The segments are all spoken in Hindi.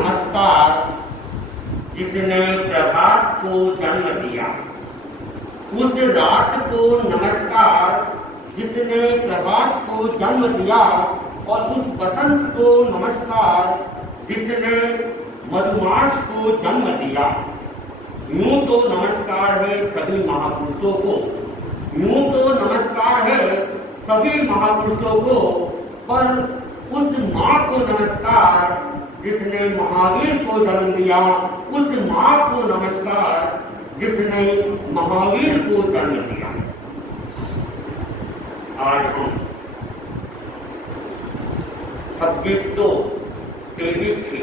नमस्कार जिसने प्रभात को जन्म दिया, उस रात को नमस्कार जिसने प्रभात को जन्म दिया, और उस बसंत को नमस्कार जिसने मधुमास को जन्म दिया। यूं तो नमस्कार है सभी महापुरुषों को, यूं तो नमस्कार है सभी महापुरुषों को, पर उस माँ को नमस्कार जिसने महावीर को जन्म दिया, उस माँ को नमस्कार जिसने महावीर को जन्म दिया। आज हम 2623 की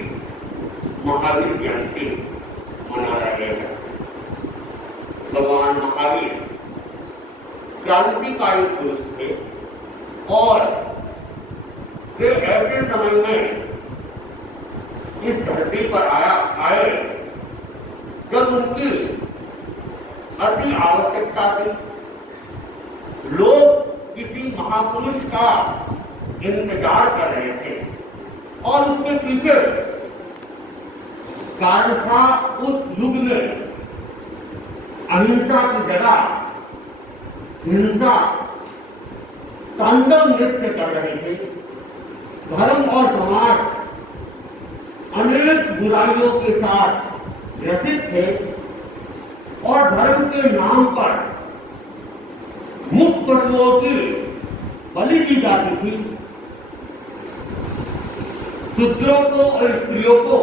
महावीर जयंती मना रहे हैं। भगवान महावीर क्रांतिकारी पुरुष थे और वे ऐसे समय में इस धरती पर आए जब उनकी अति आवश्यकता थी। लोग किसी महापुरुष का इंतजार कर रहे थे और उसके पीछे कारण था, उस युग में अहिंसा की जगह हिंसा तांडव नृत्य कर रहे थे। धर्म और समाज अनेक बुराइयों के साथ ग्रसित थे और धर्म के नाम पर मुक्त पशुओं की बलि दी जाती थी। शूद्रों को और स्त्रियों को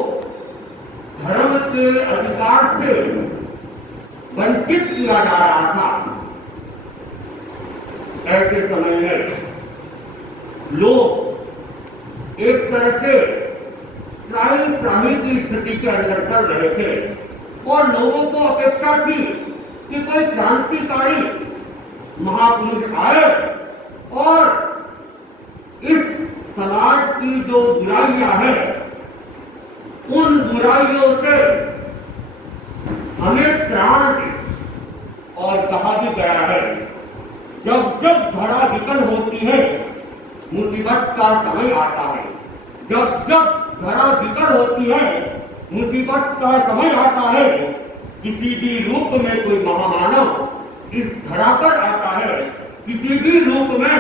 धर्म के अधिकार से वंचित किया जा रहा था। ऐसे समय में लोग एक तरह से त्राही की स्थिति के अंदर चल रहे थे और लोगों को अपेक्षा थी कि कोई क्रांतिकारी महापुरुष आए और इस समाज की जो बुराइयां हैं उन बुराइयों से हमें त्राण दे। और कहा भी गया है, जब जब धरा विकल होती है मुसीबत का समय आता है। जब जब धरा विकल होती है मुसीबत का समय आता है। किसी भी रूप में कोई महामानव इस धरा पर आता है, किसी भी रूप में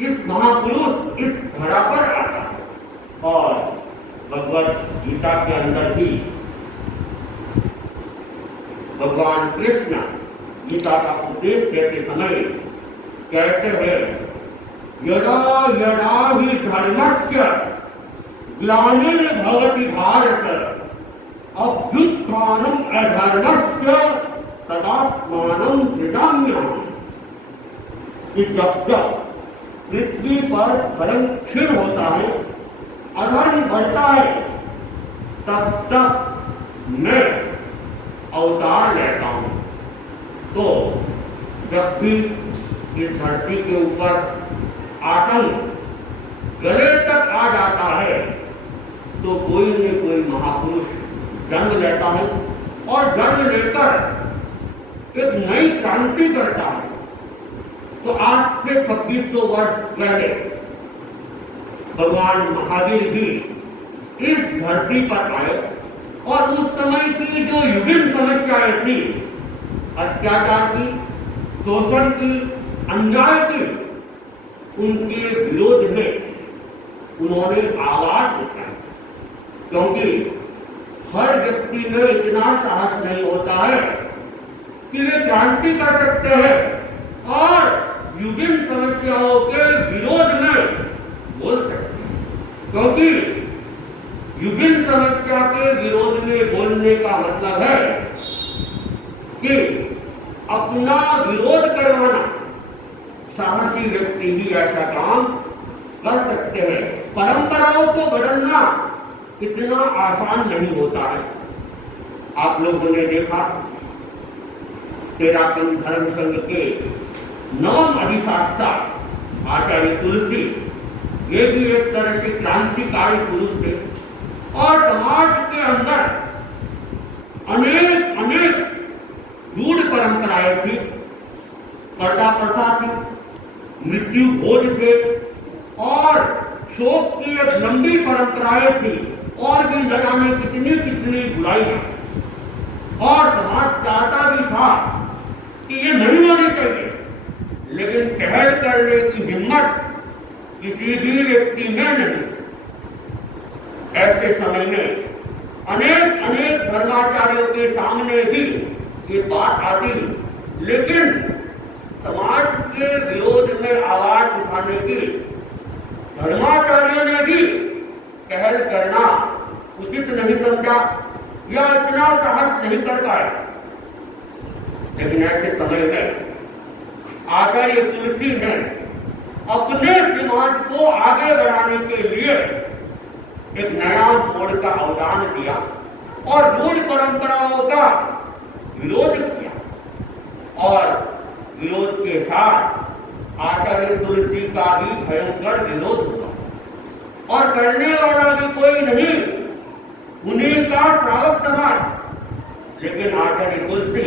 इस महापुरुष इस धरा पर आता है। और भगवत गीता के अंदर भी भगवान कृष्ण गीता का उपदेश देते समय कहते हैं, यदा यदा हि धर्मस्य ग्लानिर्भवति भारत अभ्युत्थानम् अधर्मस्य तदात्मानं सृजाम्यहम्। कि जब जब पृथ्वी पर धर्म क्षीण होता है, अधर्म बढ़ता है, तब तक मैं अवतार लेता हूं। तो जब भी इस धरती के ऊपर आतंक गले तक आ जाता है तो कोई न कोई महापुरुष जन्म लेता है और जन्म लेकर एक नई क्रांति करता है। तो आज से 2600 वर्ष पहले भगवान महावीर भी इस धरती पर आए और उस समय की जो विभिन्न समस्याएं थी, अत्याचार की, शोषण की, अन्याय की, उनके विरोध में उन्होंने आवाज उठाई। क्योंकि हर व्यक्ति में इतना साहस नहीं होता है कि वे क्रांति कर सकते हैं और विभिन्न समस्याओं के विरोध में बोल सकते हैं। क्योंकि विभिन्न समस्या के विरोध में बोलने का मतलब है कि अपना विरोध करवाना। साहसी व्यक्ति ही ऐसा काम कर सकते हैं। परंपराओं को बदलना इतना आसान नहीं होता है। आप लोगों ने देखा तेरापन धर्म संघ के 9 अधिशास्ता आचार्य तुलसी, ये भी एक तरह से क्रांतिकारी पुरुष थे और समाज के अंदर अनेक अनेक रूढ़ परंपराएं थी, पर्दा प्रथा थी, मृत्यु भोज थे और शोक की एक लंबी परंपराएं थी। और भी न जाने कितनी कितनी बुराइयां, और समाज चाहता भी था कि ये नहीं होनी चाहिए, लेकिन पहल करने की हिम्मत किसी भी व्यक्ति में नहीं। ऐसे समय में अनेक अनेक धर्माचार्यों के सामने भी ये बात आती, लेकिन समाज के विरोध में आवाज उठाने की धर्माचार्यों ने भी पहल करना उचित नहीं समझा या इतना साहस नहीं कर पाए। लेकिन ऐसे समय में आचार्य तुलसी ने अपने समाज को आगे बढ़ाने के लिए एक नया मोड़ का अवदान दिया और रूढ़ परंपराओं का विरोध किया, और विरोध के साथ आचार्य तुलसी का भी भयंकर विरोध हुआ। और करने वाला भी कोई नहीं, उन्हीं का श्रावक समाज। लेकिन आचार्य तुलसी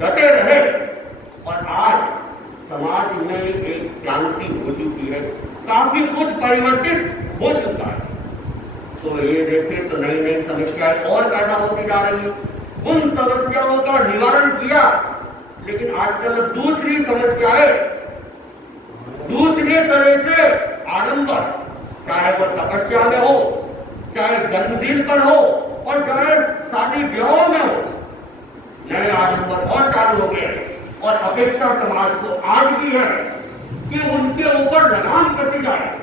डटे रहे और आज समाज में एक क्रांति हो चुकी है, काफी कुछ परिवर्तित हो चुका है। तो ये देखें तो नई नई समस्याएं और पैदा होती जा रही है। उन समस्याओं का निवारण किया, लेकिन आजकल दूसरी समस्याएं दूसरे तरह से आडंबर, चाहे वो तपस्या में हो, चाहे जन्मदिन पर हो, और चाहे शादी ब्याह में हो, नए आडंबर और चालू हो गए। और अपेक्षा समाज को आज भी है कि उनके ऊपर लगाम कसी जाए,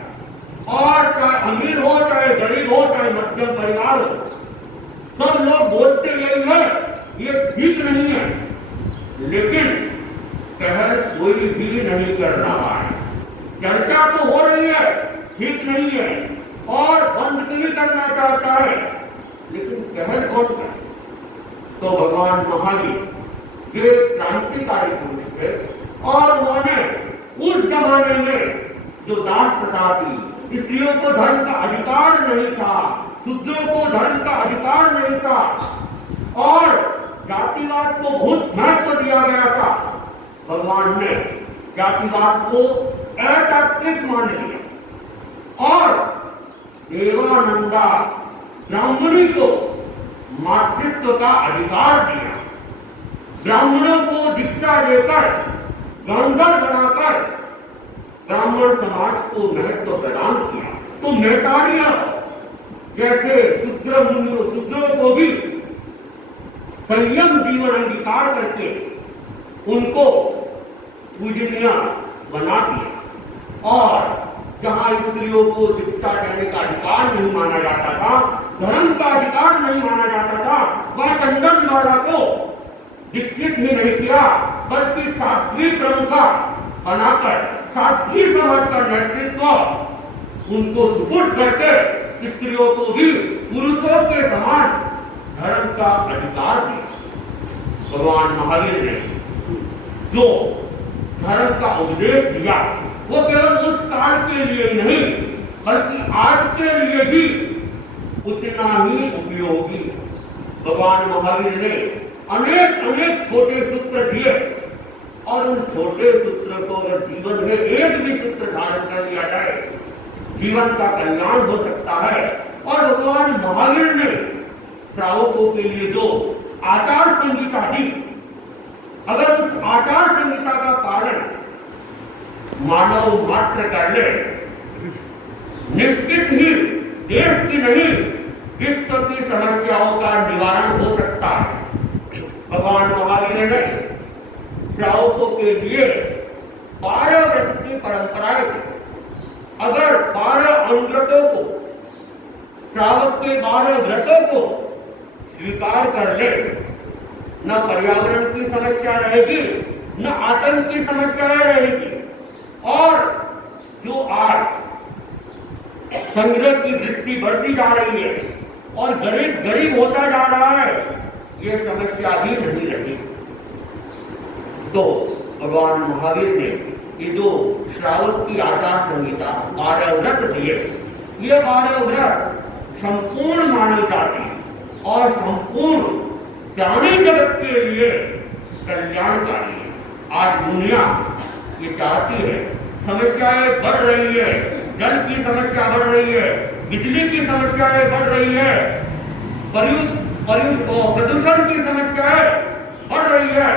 और चाहे अमीर हो, चाहे गरीब हो, चाहे मध्यम परिवार हो, सब लोग बोलते यही है ये ठीक नहीं है, लेकिन पहल कोई भी नहीं कर रहा है। चर्चा तो हो रही है ठीक नहीं है, और बंद भी करना चाहता है, लेकिन पहल कौन करे? तो भगवान महावीर ये क्रांतिकारी पुरुष थे, और उन्होंने उस जमाने में जो दास प्रथा थी, स्त्रियों को धर्म का अधिकार नहीं था, शूद्रों को धर्म का अधिकार नहीं था, और जातिवाद को बहुत महत्व दिया गया था, भगवान ने जातिवाद को अतात्विक मान लिया और देवानंदा ब्राह्मणी को मातृत्व का अधिकार दिया। ब्राह्मणों को दीक्षा देकर, गंधर्व बनाकर ब्राह्मण समाज को महत्व प्रदान किया। तो मेहतारियां जैसे शूद्रों को भी संयम जीवन अंगीकार करके उनको पूजनीय बना दिया, और जहां स्त्रियों को दीक्षा देने का अधिकार नहीं माना जाता था, धर्म का अधिकार नहीं माना जाता था, वहां चंदनमाला को दीक्षित ही नहीं किया, बल्कि साध्वी प्रमुखा बनाकर साध्वी समाज का नेतृत्व उनको सुपुर्द करके स्त्रियों को भी पुरुषों के समान धर्म का अधिकार दिया। भगवान महावीर ने जो धर्म का उपदेश दिया, वो केवल उस काल के लिए नहीं, बल्कि आज के लिए भी उतना ही उपयोगी। भगवान महावीर ने अनेक अनेक छोटे सूत्र दिए, और उन छोटे सूत्र को अगर जीवन में एक भी सूत्र धारण कर लिया जाए, जीवन का कल्याण हो सकता है। और भगवान महावीर ने श्रावकों के लिए जो आचार संहिता दी, अगर उस आचार संहिता का पालन मानव मात्र कर ले, निश्चित ही देश की नहीं विश्व की समस्याओं का निवारण हो सकता है। भगवान महावीर ने श्रावकों के लिए 12 व्रत की परंपराएं थी। अगर 12 अनुव्रतों को, श्रावक के 12 व्रतों को स्वीकार कर ले, न पर्यावरण की समस्या रहेगी, न आतंक की समस्या रहेगी, और जो आज संग्रह की वृत्ति बढ़ती जा रही है और गरीब गरीब होता जा रहा है, ये समस्या भी नहीं रही। तो भगवान महावीर ने ये जो श्रावक की आचार संहिता 12 व्रत दिए, ये 12 व्रत संपूर्ण मानव जाति और संपूर्ण प्राणी जगत के लिए कल्याणकारी है। आज दुनिया ये चाहती है, समस्याएं बढ़ रही है, जल की समस्या बढ़ रही है, बिजली की समस्याएं बढ़ रही है, प्रदूषण की समस्याएं बढ़ रही है,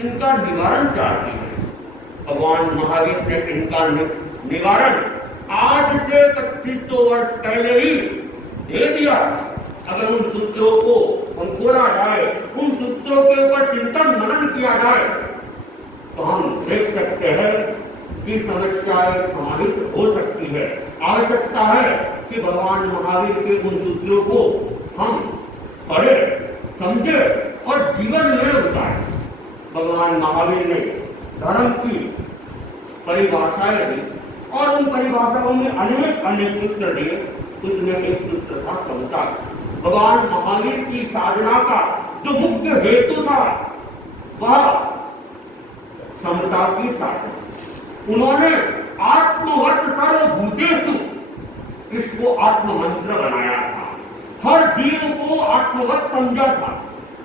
इनका निवारण चाहती है। भगवान महावीर ने इनका निवारण आज से 2500 वर्ष पहले ही दे दिया। अगर उन सूत्रों को खोला जाए, उन सूत्रों के ऊपर चिंतन मनन किया जाए, तो हम देख सकते हैं कि समस्याएं समाहित हो सकती है। आवश्यकता है कि भगवान महावीर के उन सूत्रों को हम पढ़े, समझे और जीवन में उतारे। भगवान महावीर ने धर्म की परिभाषाएं दी और उन परिभाषाओं में अनेक सूत्र दिए। उसमें एक सूत्र था समता। भगवान महावीर की साधना का जो मुख्य हेतु था वह समता की साधना। उन्होंने आत्मवत् सर्वभूतेषु इसको आत्म मंत्र बनाया था। हर जीव को आत्मवत् समझा था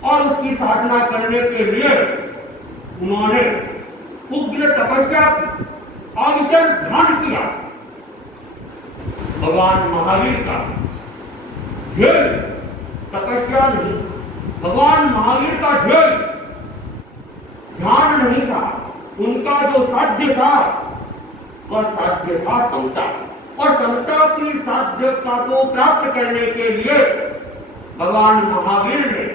और उसकी साधना करने के लिए उन्होंने उग्र तपस्या अविचल ध्यान किया। भगवान महावीर का ध्येय तपस्या नहीं, भगवान महावीर का ध्येय ध्यान नहीं था। उनका जो साध्य था वह साध्य था समता। और समता की साध्यता को प्राप्त करने के लिए भगवान महावीर ने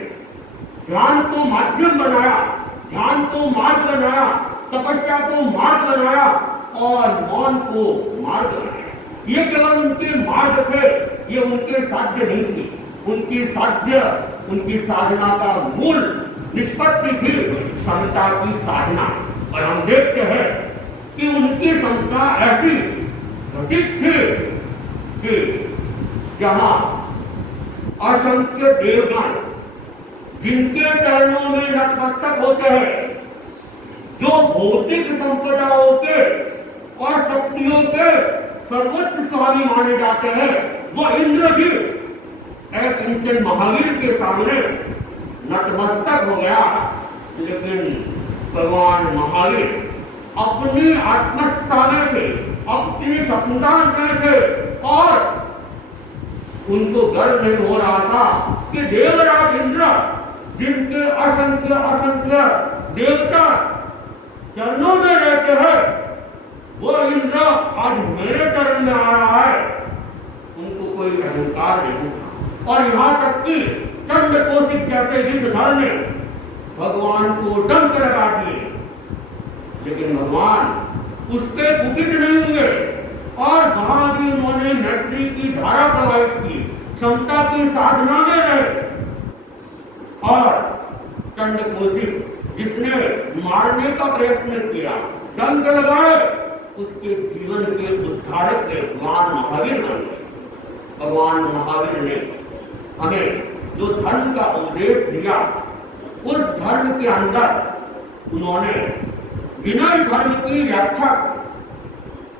ध्यान को माध्यम बनाया, ध्यान को मार्ग बनाया, तपस्या को मार्ग बनाया और मौन को मार्ग बनाया। ये केवल उनके मार्ग थे, ये उनके साध्य नहीं थी। उनकी साधना का मूल निष्पत्ति थी समता की साधना। और हम देखते हैं कि उनकी समता ऐसी घटित थी कि जहां असंख्य देवगण जिनके चरणों में नतमस्तक होते हैं, जो भौतिक संपदाओं के और शक्तियों के सर्वोच्च स्वामी माने जाते हैं, वो इंद्र भी एक इंचन महावीर के सामने नतमस्तक हो गया। लेकिन भगवान महावीर अपनी आत्मस्था में थे, अपनी सत्ता में थे और उनको गर्व नहीं हो रहा था कि देवराज इंद्र जिनके असंख्य देवता चरणों में रहते हैं, वो इंद्र आज मेरे चरण में आ रहा है। उनको कोई अहंकार नहीं था। और यहां तक कि चंद्रकोशिक जैसे विषधर ने भगवान को डंक लगा दिए, लेकिन भगवान उसके कुपित नहीं हुए और वहां भी उन्होंने मैत्री की धारा प्रवाहित की, क्षमता की साधना में रहे। और चंद्रकोशिक जिसने मारने का प्रयत्न किया, डंक लगाए, उसके जीवन के उद्धारक के भगवान महावीर बन गए। भगवान महावीर ने हमें जो धर्म का उपदेश दिया, उस धर्म के अंदर उन्होंने विनय धर्म की व्याख्या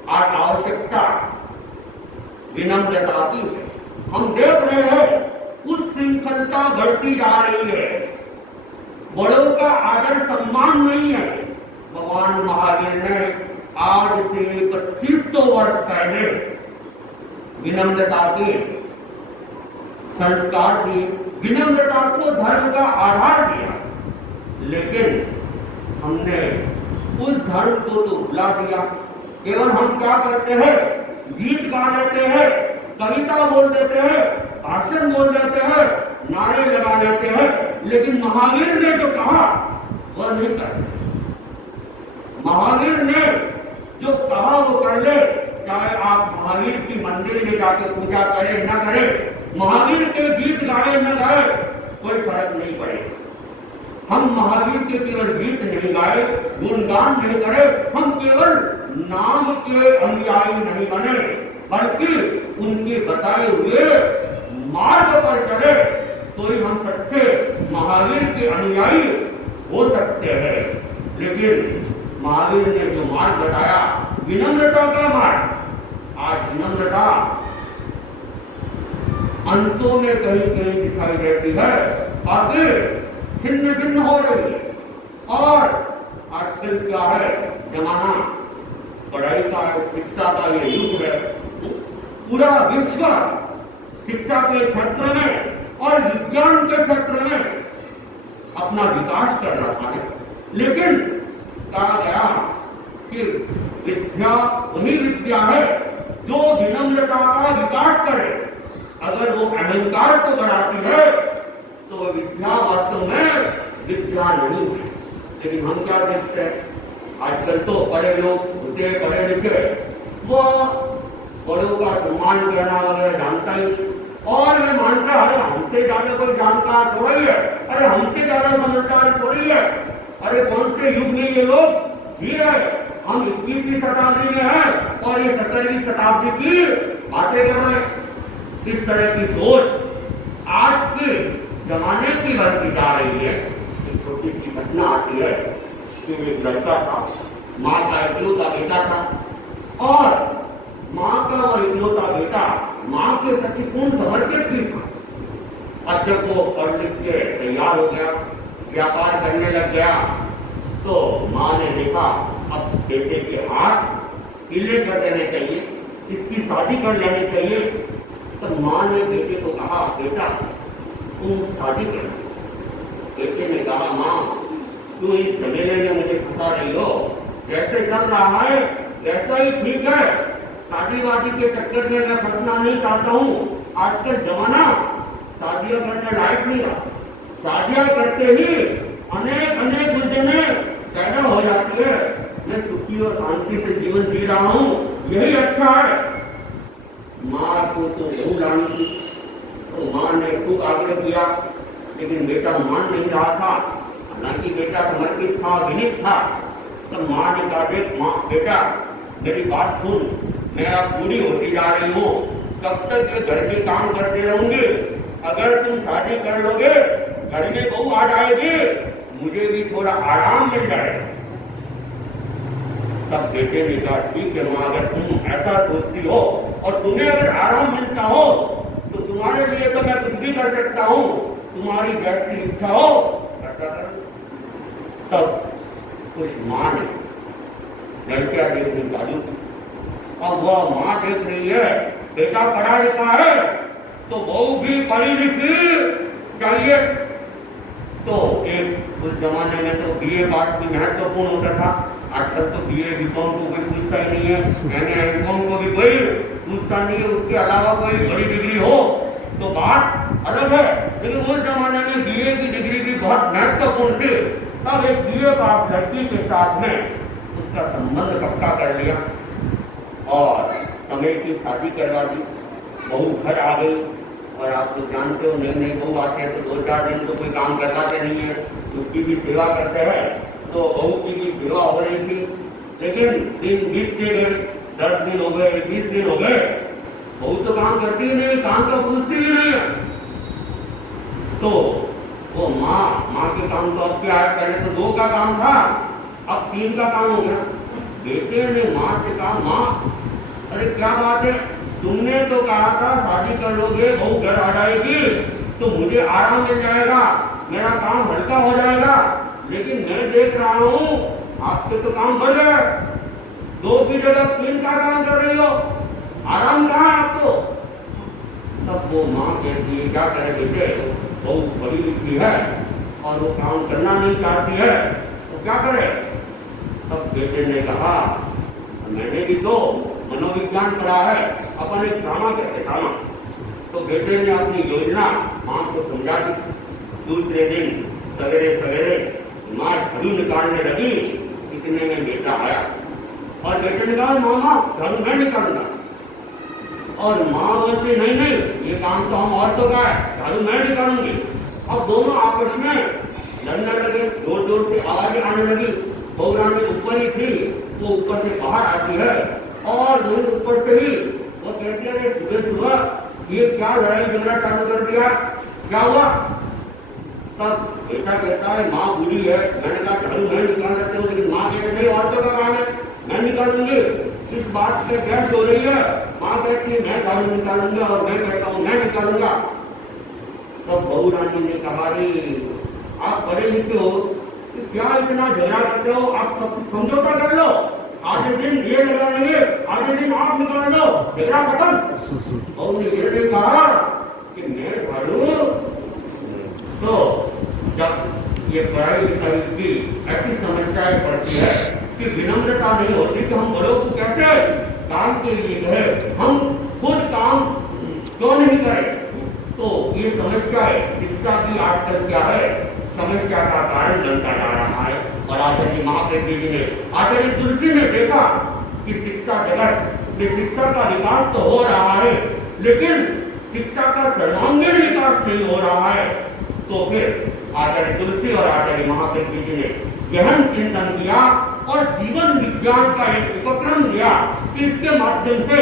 और आवश्यकता विनम्रता की है। हम देख रहे हैं उस श्रृंखलता बढ़ती जा रही है, बड़ों का आदर सम्मान नहीं है। भगवान महावीर ने आज से 2500 वर्ष पहले विनम्रता के संस्कार दिए, विनम्रता को धर्म का आधार दिया। लेकिन हमने उस धर्म को तो भुला दिया। केवल हम क्या करते हैं, गीत गा लेते हैं, कविता बोल देते हैं, भाषण बोल देते हैं, नारे लगा लेते हैं, लेकिन महावीर ने जो कहा वह नहीं करते। महावीर ने जो कहा वो कर ले, चाहे आप महावीर की मंदिर में जाकर पूजा करें न करें, महावीर के गीत गाए न गाए, कोई फर्क नहीं पड़ेगा। हम महावीर के केवल गीत नहीं गाए, गुणगान नहीं करे, हम केवल नाम के अनुयायी नहीं बने, बल्कि उनके बताए हुए मार्ग पर चले, तो ही हम सच्चे महावीर के अनुयायी हो सकते हैं। लेकिन महावीर ने जो मार्ग बताया, विनम्रता का मार्ग, आज विनम्रता अंशों में कहीं कहीं दिखाई देती है, बाकी छिन्न भिन्न हो रही है। और आजकल क्या है, जमाना पढ़ाई का, शिक्षा का ये युग है। पूरा विश्व शिक्षा के क्षेत्र में और विज्ञान के क्षेत्र में अपना विकास कर रहा है। लेकिन कहा गया कि विद्या वही विद्या है जो विनम्रता का विकास करे। अगर वो अहंकार को बढ़ाती है तो विद्या वास्तव में विद्या नहीं है। लेकिन हम क्या देखते हैं, आजकल तो बड़े लोग होते पढ़े लिखे, वो बड़ों का सम्मान करना वगैरह जानता ही नहीं। और मैं मानता अरे हमसे ज्यादा कोई जानकार थोड़ी है, अरे हमसे ज्यादा समझदार थोड़ी है, अरे कौन से युग में ये लोग जी रहे, हम 21वीं शताब्दी में हैं और ये 17वीं शताब्दी की बातें कर रहे हैं। इस तरह की सोच आज के जमाने की बढ़ती जा रही है। एक छोटी सी घटना आती है कि एक लड़का था, माँ का इकलौता बेटा था और माँ का और इकलौता बेटा माँ के प्रति पूर्ण समर्पित भी था। अब जब वो पढ़ लिख के तैयार हो गया, व्यापार करने लग गया, तो माँ ने देखा अब बेटे के हाथ पीले कर देने चाहिए, इसकी शादी कर लेनी चाहिए। तो माँ ने बेटे को कहा बेटा तुम शादी कर। बेटे ने कहा माँ तुम इस झमेले में मुझे फंसा रही हो, जैसे चल रहा है वैसा ही ठीक है, शादी वादी के चक्कर में मैं फंसना नहीं चाहता हूँ। आजकल जमाना शादियां करने लायक नहीं रहा, शादियां करते ही अनेक अनेक उलझने पैदा हो जाती है। मैं सुखी और शांति से जीवन जी रहा हूँ, यही अच्छा है। माँ को तो बहू लानी थी, तो माँ ने खूब आग्रह किया, लेकिन बेटा मान नहीं रहा था। हालांकि बेटा समर्पित था, विनीत था। तो माँ ने कहा देख माँ बेटा मेरी बात सुन, मैं अब बूढ़ी होती जा रही हूँ, कब तक ये घर के काम करते रहूंगी, अगर तुम शादी कर लोगे घर में बहू आ जाएगी, मुझे भी थोड़ा आराम मिल जाएगा। तब बेटे ने कहा ठीक है माँ, अगर तुम ऐसा सोचती हो और तुम्हें अगर आराम मिलता हो तो तुम्हारे लिए तो मैं कुछ भी कर सकता हूँ, तुम्हारी जैसी इच्छा हो ऐसा कर। तब उस माँ ने लड़कियां देखनी चालू की। अब वह माँ देख रही है बेटा पढ़ा लिखा है तो बहू भी पढ़ी लिखी चाहिए। तो एक उस जमाने में तो बीए पास भी महत्वपूर्ण होता था, आजकल तो बीए बीकॉम को कोई पूछता ही नहीं है, एमकॉम को भी कोई पूछता नहीं है, उसके अलावा कोई बड़ी डिग्री हो तो बात अलग है। लेकिन उस जमाने में बीए की डिग्री भी बहुत महत्वपूर्ण थी। तब एक बीए पास लड़की के साथ में उसका संबंध पक्का कर लिया और समय की शादी करवा दी। बहू घर आ गई और आप लोग जानते हो नई नई बहू आते हैं तो 2-4 दिन तो कोई काम करवाते नहीं है, उसकी भी सेवा करते हैं। तो बहू की भी सेवा हो रही थी, लेकिन दिन बीतते गए, 10 दिन हो गए, 20 दिन हो गए, बहू तो काम करती ही नहीं, काम तो पूछती भी नहीं है। तो वो माँ के काम तो अब क्या है, पहले तो 2 का काम था, अब 3 का काम हो गया। बेटे ने माँ से कहा माँ अरे क्या बात है, तुमने तो कहा था शादी कर लोगे बहू घर आ जाएगी तो मुझे आराम मिल जाएगा, मेरा काम हल्का हो जाएगा, लेकिन मैं देख रहा हूँ आपके तो काम बढ़ गया, 2 की जगह 3 का काम कर रही हो, आराम कहाँ आपको। तब वो माँ कहती है क्या करे बेटे, बहू पढ़ी लिखी है और वो काम करना नहीं चाहती है तो क्या करे। तब बेटे ने कहा मैंने भी तो मनोविज्ञान पढ़ा है, अपन एक ड्रामा करते ड्रामा। तो बेटे ने अपनी योजना माँ को समझा दी। दूसरे दिन सवेरे सवेरे माँ झाड़ू निकालने लगी, इतने में बेटा आया और बेटे ने कहा मामा झाड़ू मैं निकालूंगा, और माँ बोलती नहीं नहीं ये काम तो हम औरतों का है, झाड़ू मैं निकालूंगी। अब दोनों आपस में लड़ने लगे, जोर जोर से आवाजें आने लगी। बहू रानी ऊपर ही थी, वो ऊपर से बाहर आती है और दोनों ऊपर से ही वो कहती है सुबह सुबह ये क्या लड़ाई झगड़ा चालू कर दिया, क्या हुआ। तब बेटा कहता है माँ बूढ़ी है, मैंने कहा झाड़ू मैं निकाल देते हूँ, लेकिन माँ कहते नहीं औरतों का काम है मैं निकालूंगी। इस बात पे बहस हो रही है, माँ कहती है मैं झाड़ू निकालूंगा और मैं कहता हूँ मैं निकालूंगा। तब बहू रानी ने कहा आप पढ़े लिखे हो, क्या इतना झगड़ा करते हो, आप सब समझौता कर लो, आधे दिन ये लगा लेंगे, आधे दिन आप निकाल लो, झगड़ा खत्म। और ये नहीं कहा कि मैं भरूं। तो जब ये पढ़ाई लिखाई की ऐसी समस्याएं पड़ती है कि विनम्रता नहीं होती कि हम बड़ों को कैसे काम के लिए कहे, हम खुद काम क्यों नहीं करें। तो ये समस्या है, शिक्षा की आजकल क्या है, समस्या का कारण बनता जा रहा है। और आचार्य महाप्रज्ञ जी ने, आचार्य तुलसी ने देखा कि शिक्षा जगत में शिक्षा का विकास तो हो रहा है, लेकिन शिक्षा का सर्वांगीण विकास नहीं हो रहा है। तो फिर आचार्य तुलसी और आचार्य महाप्रज्ञ जी ने गहन चिंतन किया और जीवन विज्ञान का एक उपक्रम लिया कि इसके माध्यम से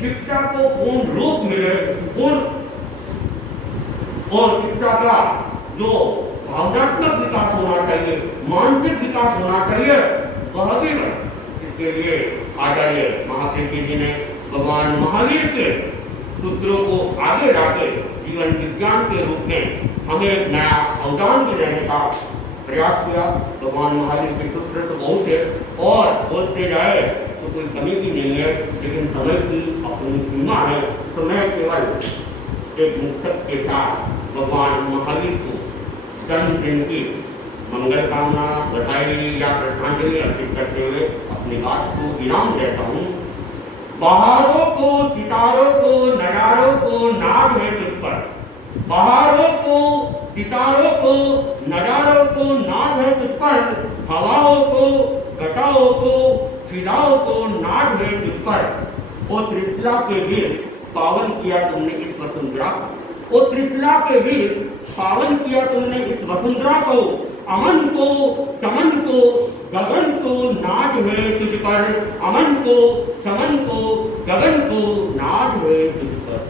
शिक्षा को पूर्ण रूप मिले, पूर्ण और शिक्षा का जो भावनात्मक विकास होना चाहिए, मानसिक विकास होना चाहिए, वह भी इसके लिए आचार्य महाप्रज्ञ जी ने भगवान महावीर के सूत्रों को आगे लाके जीवन विज्ञान के रूप में हमें एक नया अवदान भी देने का प्रयास किया। भगवान महावीर के सूत्र तो बहुत है और बोलते जाए तो कोई कमी भी नहीं है, लेकिन समय की अपनी सीमा है। तो मैं केवल एक मुक्तक के साथ भगवान महावीर को जन्मदिन की मंगल कामना, बधाई या श्रद्धांजलि अर्पित करते हुए अपनी बात को विराम देता हूँ। बहारों को, सितारों को, नजारों को नाद है तुझ पर, बहारों को, सितारों को, नजारों को नाद है तुझ पर, हवाओं को, घटाओं को, फिजाओं को नाद है तुझ पर। वो त्रिशला के वीर पावन किया तुमने इस वसुंधरा को, वो त्रिशला के वीर पावन किया तुमने इस वसुंधरा को, अमन को, चमन को, गगन को नाद है तुझ पर, अमन को, चमन को, गगन को नाद है तुझ पर।